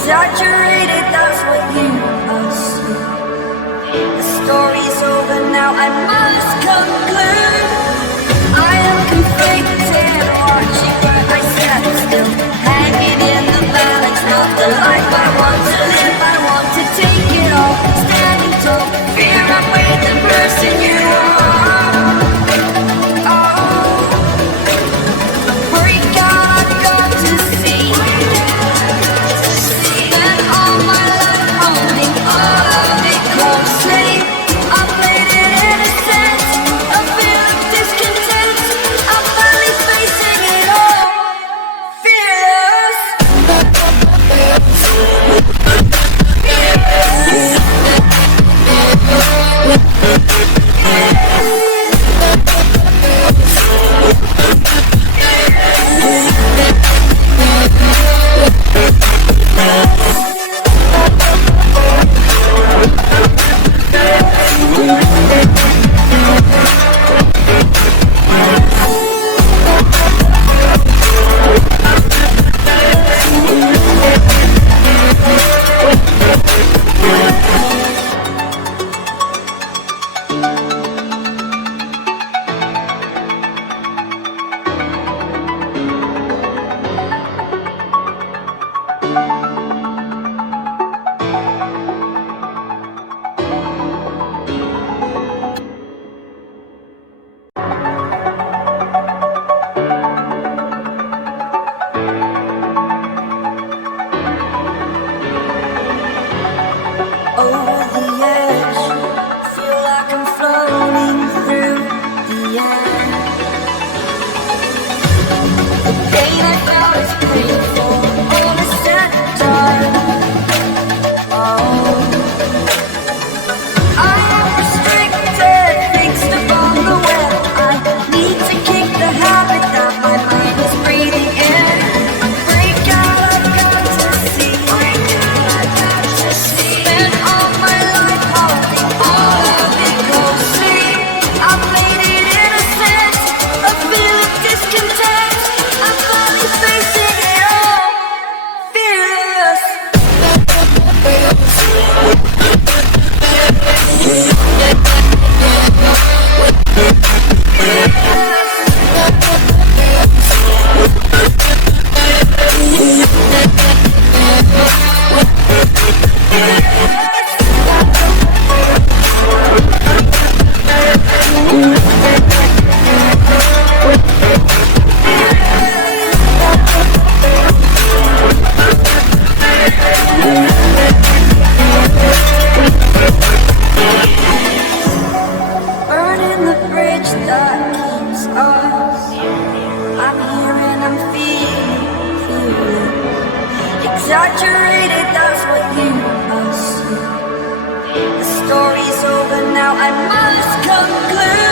Exaggerated, that's what you assume. The story's over now, I must conclude. I am conflicted, watching where I stand still, hanging in the balance, not the life I want to live. I want to take it all, standing tall, fear I'm with the person you are. Exaggerated, that's what you assume. The story's over now, I must conclude.